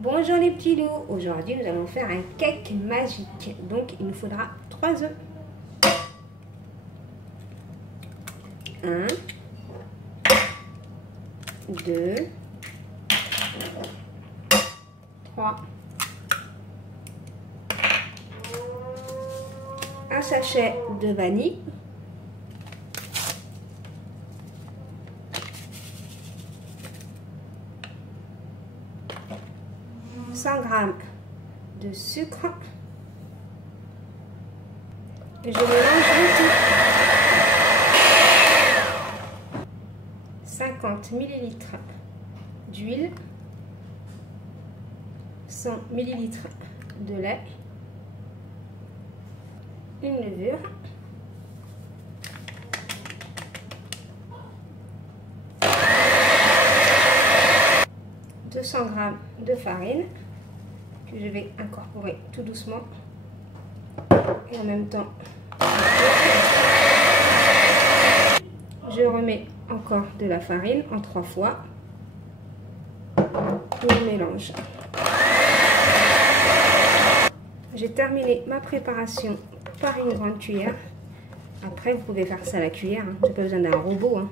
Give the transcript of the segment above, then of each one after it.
Bonjour les petits loups, aujourd'hui nous allons faire un cake magique, donc il nous faudra 3 œufs. 1, 2, 3, un sachet de vanille, 100 g de sucre. Je mélange le tout. 50 ml d'huile, 100 ml de lait, une levure, « 200 g de farine que je vais incorporer tout doucement et en même temps je remets encore de la farine en 3 fois. Je mélange. J'ai terminé ma préparation par une grande cuillère. Après, vous pouvez faire ça à la cuillère. Hein. J'ai pas besoin d'un robot. Hein.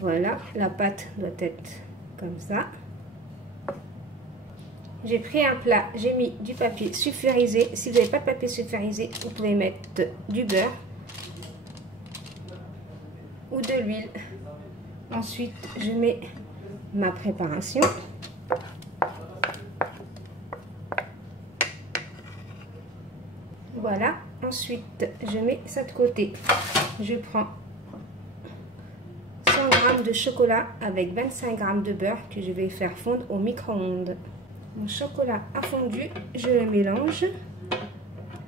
Voilà, la pâte doit être comme ça. J'ai pris un plat, j'ai mis du papier sulfurisé. Si vous n'avez pas de papier sulfurisé, vous pouvez mettre du beurre ou de l'huile. Ensuite, je mets ma préparation. Voilà. Ensuite, je mets ça de côté. Je prends 100 g de chocolat avec 25 g de beurre que je vais faire fondre au micro-ondes. Mon chocolat a fondu, je le mélange.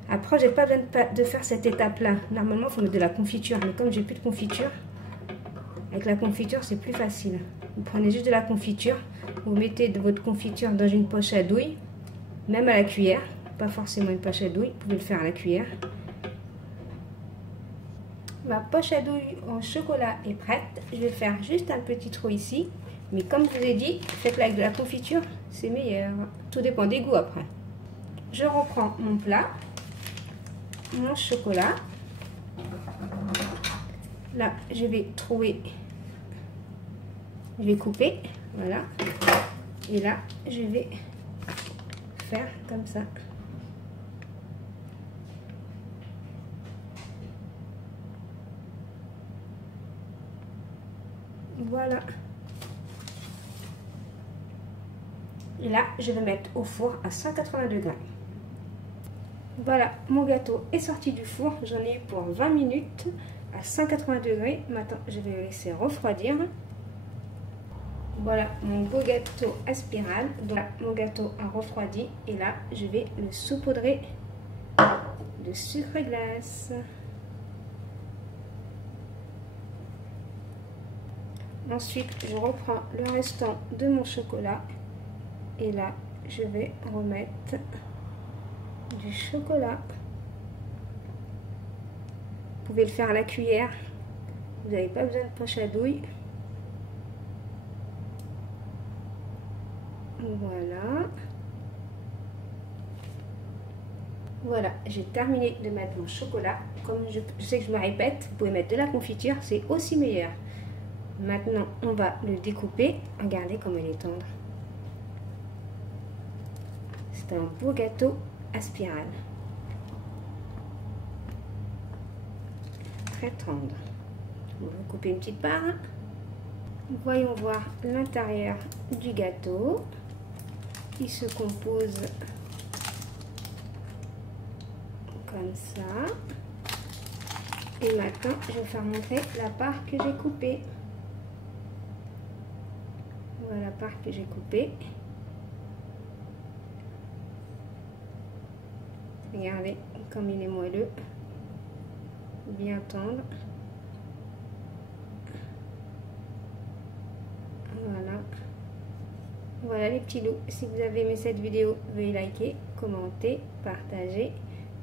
Après, j'ai pas besoin de faire cette étape-là. Normalement, il faut mettre de la confiture, mais comme j'ai plus de confiture, avec la confiture, c'est plus facile. Vous prenez juste de la confiture, vous mettez de votre confiture dans une poche à douille, même à la cuillère, pas forcément une poche à douille, vous pouvez le faire à la cuillère. Ma poche à douille en chocolat est prête. Je vais faire juste un petit trou ici, mais comme je vous ai dit, faites-le avec de la confiture, c'est meilleur. Tout dépend des goûts après. Je reprends mon plat, mon chocolat. Là, je vais trouer, je vais couper, voilà. Et là, je vais faire comme ça. Voilà. Et là, je vais mettre au four à 180 degrés. Voilà, mon gâteau est sorti du four. J'en ai eu pour 20 minutes à 180 degrés. Maintenant, je vais le laisser refroidir. Voilà mon beau gâteau à spirale. Donc, mon gâteau a refroidi. Et là, je vais le saupoudrer de sucre glace. Ensuite, je reprends le restant de mon chocolat. Et là, je vais remettre du chocolat. Vous pouvez le faire à la cuillère. Vous n'avez pas besoin de poche à douille. Voilà. Voilà, j'ai terminé de mettre mon chocolat. Comme je sais que je me répète, vous pouvez mettre de la confiture, c'est aussi meilleur. Maintenant, on va le découper. Regardez comme il est tendre. C'est un beau gâteau à spirale. Très tendre. On va couper une petite part. Voyons voir l'intérieur du gâteau. Il se compose comme ça. Et maintenant, je vais faire montrer la part que j'ai coupée. Voilà la part que j'ai coupée. Regardez comme il est moelleux, bien tendre. Voilà. Voilà les petits loups. Si vous avez aimé cette vidéo, veuillez liker, commenter, partager.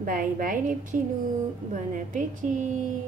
Bye bye les petits loups. Bon appétit.